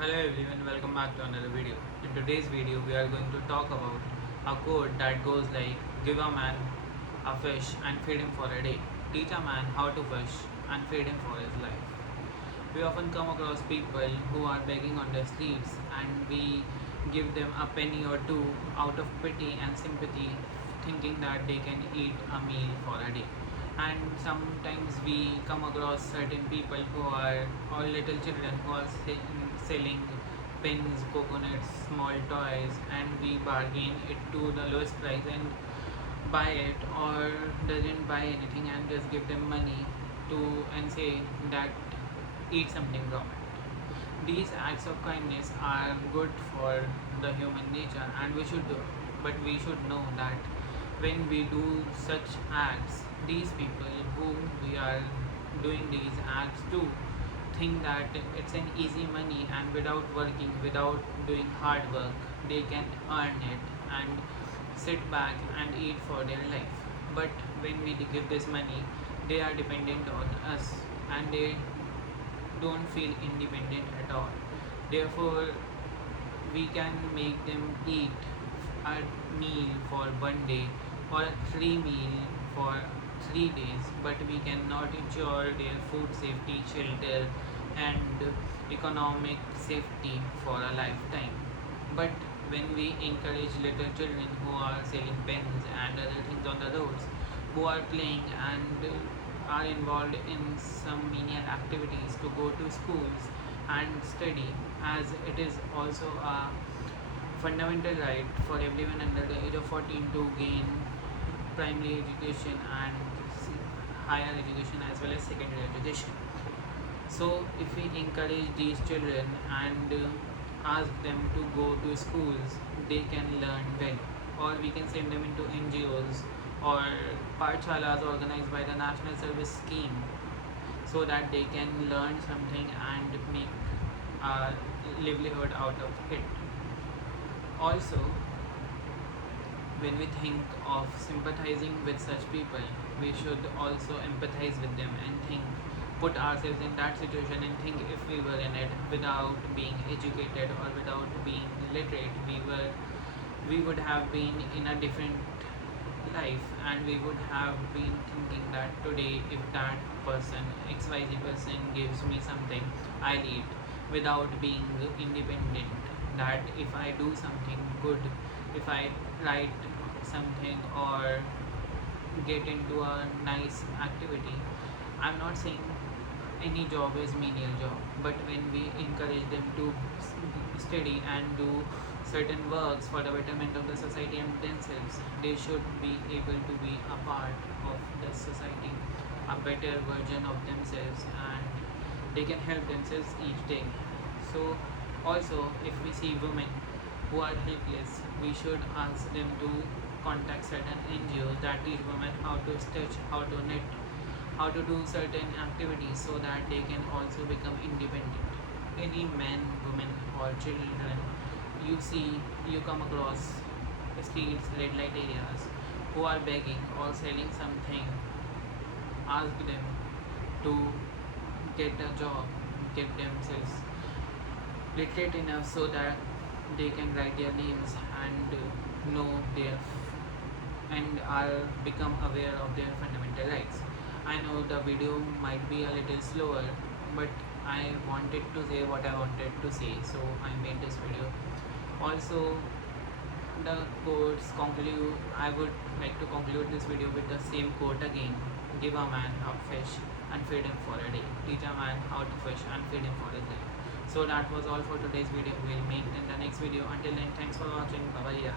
Hello everyone, welcome back to another video. In today's video, we are going to talk about a quote that goes like, give a man a fish and feed him for a day. Teach a man how to fish and feed him for his life. We often come across people who are begging on the streets and we give them a penny or two out of pity and sympathy, thinking that they can eat a meal for a day. And sometimes we come across certain people who are all little children who are selling pens, coconuts, small toys, and we bargain it to the lowest price and buy it, or doesn't buy anything and just give them money to and say that eat something from it. These acts of kindness are good for the human nature and we should do it. But we should know that when we do such acts, these people who we are doing these acts to think that it's an easy money and without working, without doing hard work, they can earn it and sit back and eat for their life. But when we give this money, they are dependent on us and they don't feel independent at all. Therefore, we can make them eat a meal for one day or a three meal for 3 days, but we cannot ensure their food safety, shelter, and economic safety for a lifetime. But when we encourage little children who are selling pens and other things on the roads, who are playing and are involved in some menial activities to go to schools and study, as it is also a fundamental right for everyone under the age of 14 to gain primary education and higher education as well as secondary education. So, if we encourage these children and ask them to go to schools, they can learn well, or we can send them into NGOs or Pathshalas organized by the National Service Scheme so that they can learn something and make a livelihood out of it. Also, when we think of sympathizing with such people, we should also empathize with them and think, put ourselves in that situation and think if we were in it without being educated or without being literate, we would have been in a different life and we would have been thinking that today if that person XYZ person gives me something, I'll eat without being independent. That if I do something good, if I write something or get into a nice activity, I'm not saying any job is menial job, but when we encourage them to study and do certain works for the betterment of the society and themselves, they should be able to be a part of the society, a better version of themselves, and they can help themselves each day. So also, if we see women who are helpless, we should ask them to contact certain NGOs that teach women how to stitch, how to knit, how to do certain activities so that they can also become independent. Any men, women, or children you come across streets, red light areas, who are begging or selling something, ask them to get a job, get themselves literate enough so that they can write their names and know their and are become aware of their fundamental rights. I know the video might be a little slower, but I wanted to say what I wanted to say, so I made this video. Also, the quotes conclude. I would like to conclude this video with the same quote again: "Give a man a fish and feed him for a day. Teach a man how to fish and feed him for his life." So that was all for today's video. We'll meet in the next video. Until then, thanks for watching. Bye bye.